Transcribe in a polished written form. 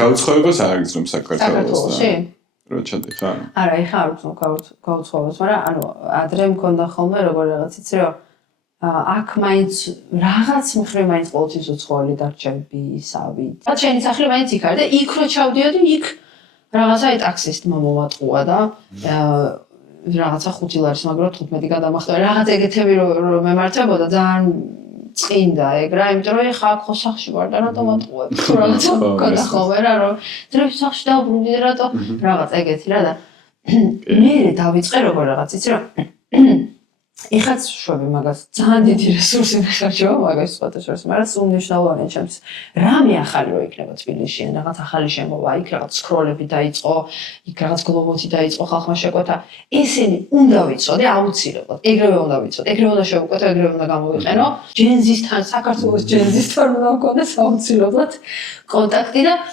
გაუცხოებას არ აგრძნობ საქართველოში. საქართველოში? რო ჩადიხარ? არა, ეხლა არ ვცნობ გაუცხოებას, მაგრამ ანუ ადრე მქონდა ხოლმე როგორ რაღაც იცი რომ აქ მაინც რაღაც მხრივ მაინც ყოველთვის უცხოელი დარჩებისავი. რაც შენი სახლი მაინც იქ არის და იქ რო ჩავდიოდი, იქ რაღაცა ტაქსისტმა მომატყუა და რაღაცა 5 ლარის მაგრამ 15 გადამახტა. რაღაც ეგეთები რომ მემართებოდა ძალიან წინდა ეგ რა, იმიტომ რომ ეხა აქ ხო სახლში ვარ და რატომ ატყუებ? თუ რაღაცა მქონდა ხოლმე რა, რომ ძრები სახლში დავბრუნდი და რატო რაღაც ეგეთი რა და მე დავიწყე როგორ რაღაც იცი რომ ეხაც შვები მაგას ძალიან დიდი რესურსი მეხარჯება მაგას სხვადასხვა, მაგრამ სულ მნიშვნელოვანია ჩემს რამე ახალი რო იქნება თბილისში, რაღაც ახალი შემოვა, იქ რაღაც სკროლები დაიწყო, იქ რაღაც გლობოთი დაიწყო ხალხმა შეკვეთა. ესენი უნდა ვიცოდე აუცილებლად. ეგრევე უნდა ვიცოდე, ეგრევე უნდა შევკვეთო, ეგრევე უნდა გამოვიყენო. ჯენზისთან, საქართველოს ჯენზისთან უნდა მქონდეს აუცილებლად კონტაქტი და